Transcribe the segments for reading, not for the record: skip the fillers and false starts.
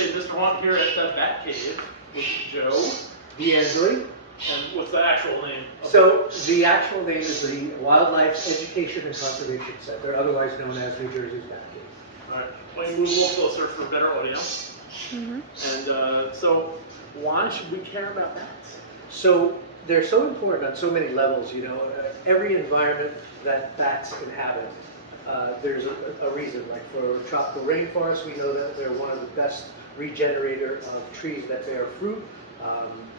Okay, Mr. Hunt here at the Batcave with Joe. D'Angeli. And what's the actual name? So the actual name is the Wildlife Education and Conservation Center, otherwise known as New Jersey's Batcave. All right, let me move a little closer for better audio. And so, why should we care about bats? So they're so important on so many levels. You know, every environment that bats inhabit, there's a reason. Like for tropical rainforests, we know that they're one of the best regenerator of trees that bear fruit.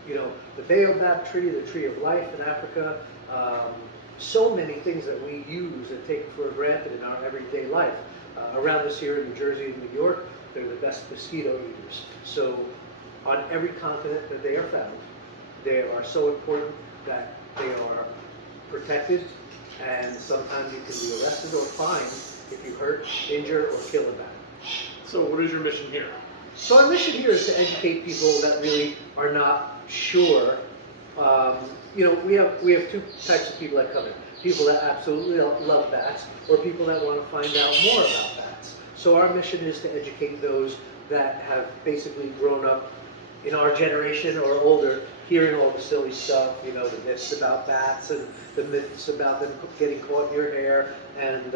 You know, the baobab tree, the tree of life in Africa, so many things that we use and take for granted in our everyday life. Around us here in New Jersey and New York, they're the best mosquito eaters. So on every continent that they are found, they are so important that they are protected, and sometimes you can be arrested or fined if you hurt, injure, or kill a bat. So what is your mission here? So our mission here is to educate people that really are not sure. You know, we have two types of people that come in. People that absolutely love bats, or people that want to find out more about bats. So our mission is to educate those that have basically grown up in our generation or older, hearing all the silly stuff, you know, the myths about bats and the myths about them getting caught in your hair, and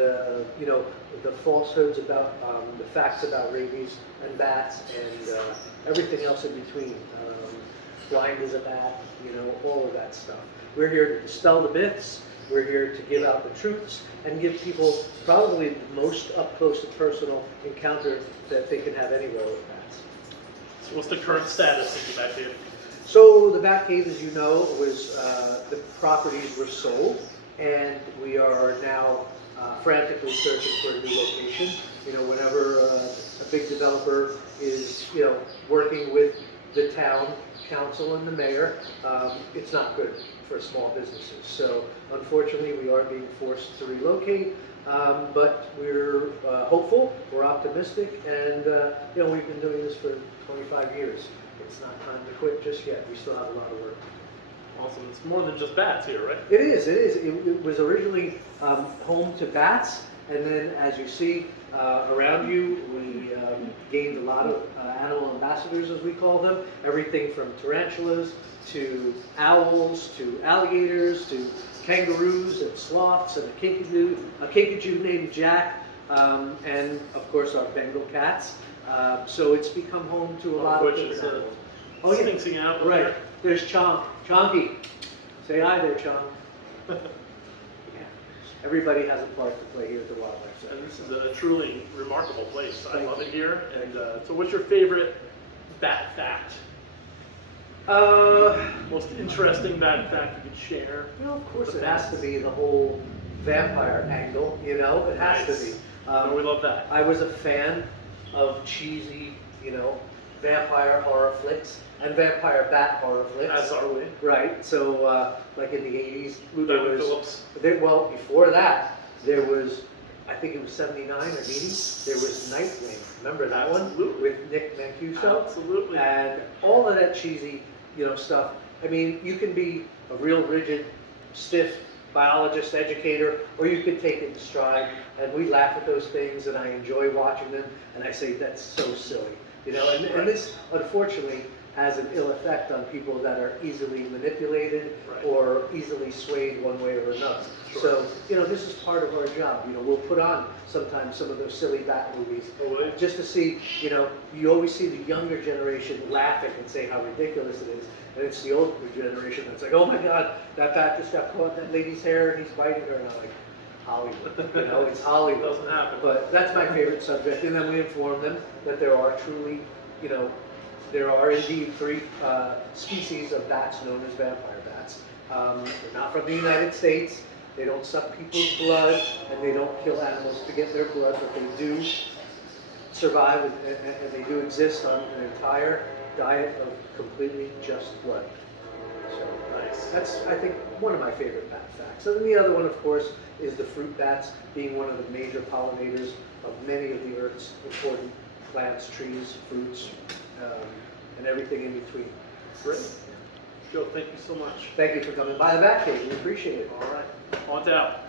you know, the falsehoods about the facts about rabies and bats and everything else in between. Blind as a bat, you know, all of that stuff. We're here to dispel the myths. We're here to give out the truths and give people probably the most up close and personal encounter that they can have anywhere with bats. So what's the current status of the Batcave? So the Batcave, as you know, was the properties were sold, and we are now frantically searching for a new location. You know, whenever a big developer is, you know, working with the town council and the mayor, it's not good for small businesses. So unfortunately, we are being forced to relocate, but we're hopeful, we're optimistic, and you know, we've been doing this for 25 years. It's not time to quit just yet. We still have a lot of work. Awesome. It's more than just bats here, right? It is. It is. It was originally home to bats, and then, as you see around you, we gained a lot of animal ambassadors, as we call them. Everything from tarantulas to owls to alligators to kangaroos and sloths and a kinkajou named Jack, and of course our Bengal cats. So it's become home to a lot of different animals. Oh, yeah. Sphinxing out. Right. There's Chonk. Chonky. Say hi there, Chonk. Yeah. Everybody has a part to play here at the Wildlife Center. And this is a truly remarkable place. I love it here. And so what's your favorite bat fact? Most interesting bat fact you could share? You know, of course it has to be the whole vampire angle, you know? It has to be. We love that. I was a fan of cheesy, you know, vampire horror flicks and vampire bat horror flicks. As are we. Right. So, like in the 80s, there was. Phillips. Well, before that, there was, I think it was 79 or 80. There was Nightwing. Remember that Absolutely. one with Nick Mancuso? Absolutely. And all of that cheesy, you know, stuff. I mean, you can be a real rigid, stiff biologist, educator, or you could take it in stride. And we laugh at those things, and I enjoy watching them. And I say that's so silly, you know. And this, unfortunately, has an ill effect on people that are easily manipulated or easily swayed one way or another. Sure. So, you know, this is part of our job. You know, we'll put on sometimes some of those silly bat movies just to see, you know, you always see the younger generation laughing and say how ridiculous it is. And it's the older generation that's like, oh my God, that bat just got caught in that lady's hair and he's biting her. And I'm like, Hollywood, you know, it's Hollywood. It doesn't happen. But that's my favorite subject. And then we inform them that there are truly, you know, there are indeed 3 species of bats known as vampire bats. They're not from the United States. They don't suck people's blood, and they don't kill animals to get their blood, but they do survive and they do exist on an entire diet of completely just blood. So nice. That's, I think, one of my favorite bat facts. And then the other one, of course, is the fruit bats being one of the major pollinators of many of the Earth's important plants, trees, fruits, and everything in between. Great. Joe, thank you so much. Thank you for coming by the Batcave. We appreciate it. All right. On out.